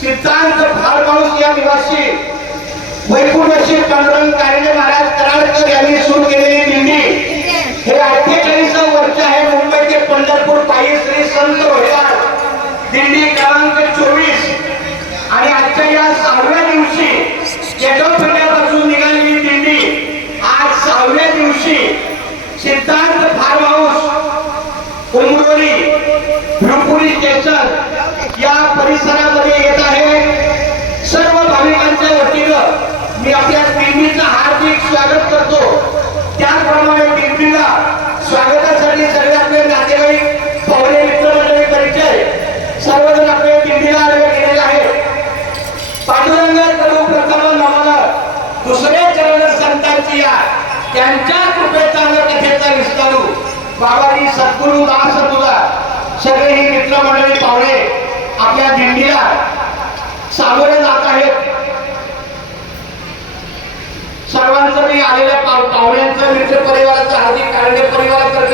सिद्धांत भारमाऊस या निवासी वैकुंठशी पांडुरंग कारंडे महाराज कराडकर यांनी सुरू केलेली दिंडी हे 48 वर्ष आहे. मुंबई ते पंढरपूर पायी श्री संत रोहिदास दिंडी क्रमांक 24 आणि आजच्या या 6व्या दिवशी केडोफेड्यापासून निघालेली दिंडी आज 6व्या दिवशी सिद्धांत फार्महाऊस उमरोली रुपुरी स्टेशन या परिसरामध्ये येत आहे. सर्व भाविकांच्या वतीनं मी आपल्या दिंडीचं हार्दिक स्वागत करतो. त्याचप्रमाणे दिंडीला स्वागतासाठी सगळे आपले नातेवाईक पाहुणे मित्रमंडळी परिचय सर्वजण आपल्या दिंडीला आलेले गेलेले आहेत. पांडुरंग कडू प्रथम नमन दुसरे चरण संतांची या त्यांच्या कृपेचा कथेचा विस्तारू बाबाजी सद्गुरू दास तुला सगळे ही मित्रमंडळी पाहुणे आपल्या दिंडीला सामोरे जात आहेत. सर्वांचं मी आलेल्या पाहुण्यांचं मित्र परिवाराचं हार्दिक कारंडे परिवाराचं